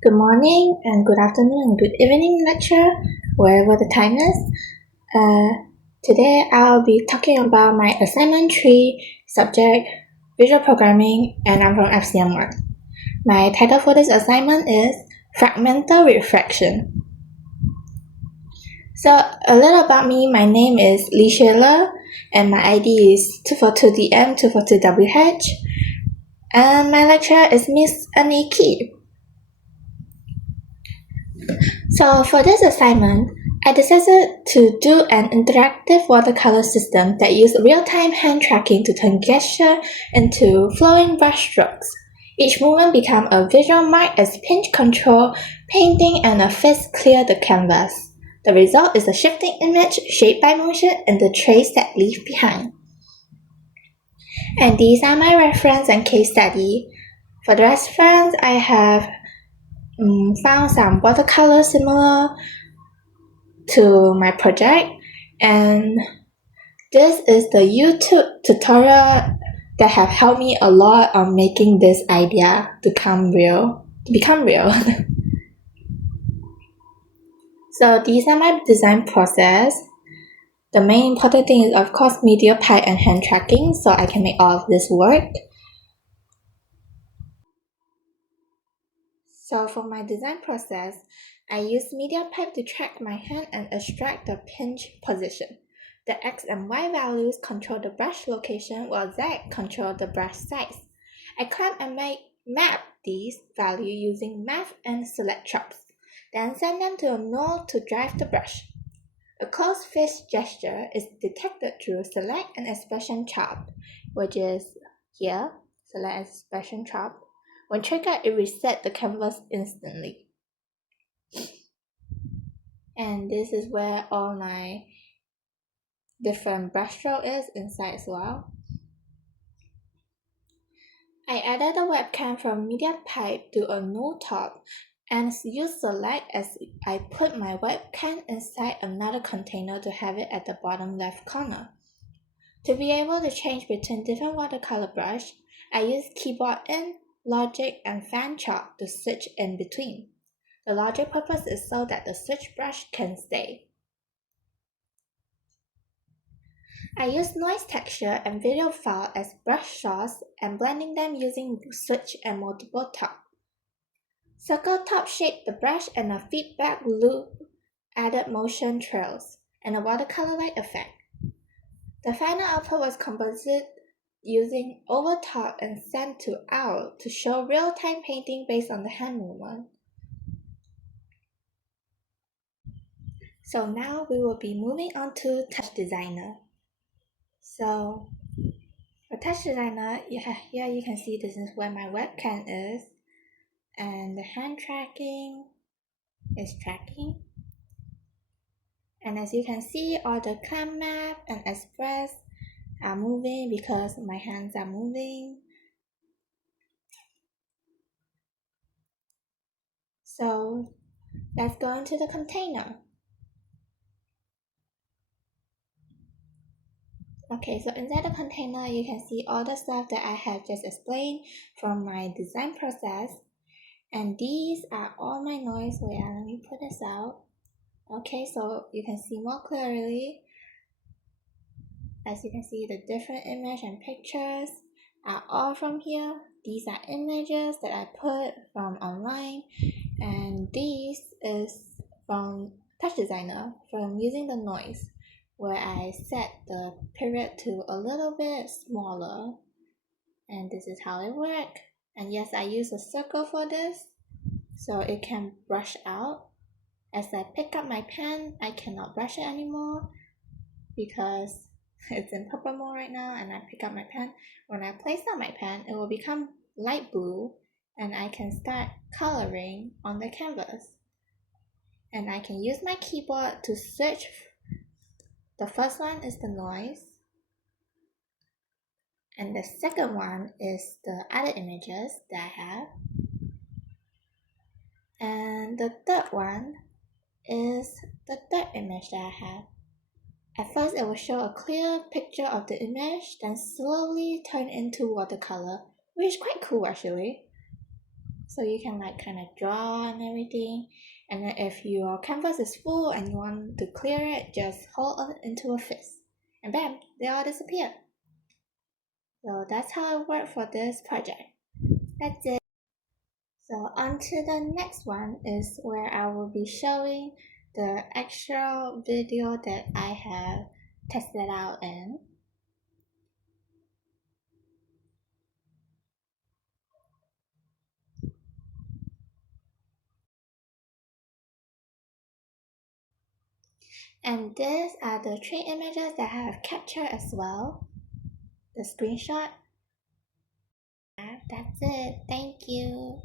Good morning and good afternoon and good evening, lecturer, wherever the time is. Today I'll be talking about my assignment 3 subject, Visual Programming, and I'm from FCM1. My title for this assignment is Fragmental Refraction. So a little about me, my name is Lee Sheila, and my ID is 242DM 242WH, and my lecturer is Miss Annie Key. So for this assignment, I decided to do an interactive watercolor system that uses real-time hand tracking to turn gesture into flowing brush strokes. Each movement becomes a visual mark as pinch control, painting, and a fist clear the canvas. The result is a shifting image shaped by motion and the trace that leave behind. And these are my reference and case study. For the reference, I have found some watercolor similar to my project, and this is the YouTube tutorial that have helped me a lot on making this idea to become real. So these are my design process. The main important thing is of course MediaPipe and hand tracking, so I can make all of this work. So for my design process, I use MediaPipe to track my hand and extract the pinch position. The X and Y values control the brush location while Z control the brush size. I clamp and map these values using math and select chops, then send them to a node to drive the brush. A closed fist gesture is detected through select and expression chop, which is here, select expression chop. When triggered, it resets the canvas instantly. And this is where all my different brushstroke is inside as well. I added a webcam from MediaPipe to a node top and use select as I put my webcam inside another container to have it at the bottom left corner. To be able to change between different watercolor brush, I use keyboard in, logic, and fan chop to switch in between. The logic purpose is so that the switch brush can stay. I use noise texture and video file as brush source and blending them using switch and multiple top. Circle top shaped the brush and a feedback loop added motion trails and a watercolor light effect. The final output was composite using over top and sent to out to show real-time painting based on the hand movement. So now we will be moving on to Touch Designer. So for Touch Designer, here you can see this is where my webcam is, and the hand tracking is tracking. And as you can see, all the clamp map and express are moving because my hands are moving. So let's go into the container. Okay, so inside the container, you can see all the stuff that I have just explained from my design process. And these are all my noise. Wait, let me put this out. Okay, so you can see more clearly. As you can see, the different image and pictures are all from here. These are images that I put from online, and this is from Touch Designer from using the noise, where I set the period to a little bit smaller, and this is how it works. And yes, I use a circle for this so it can brush out. As I pick up my pen, I cannot brush it anymore because it's in purple mode right now, and I pick up my pen. When I place down my pen, it will become light blue and I can start coloring on the canvas. And I can use my keyboard to search. The first one is the noise, and the second one is the other images that I have, and the third one is the third image that I have. At first it will show a clear picture of the image, then slowly turn into watercolor, which is quite cool actually. so you can like kind of draw and everything. And then if your canvas is full and you want to clear it, just hold it into a fist and bam, they all disappear. So that's how it worked for this project. That's it. So on to the next one is where I will be showing the actual video that I have tested out in. And these are the 3 images that I have captured as well. The screenshot. That's it. Thank you.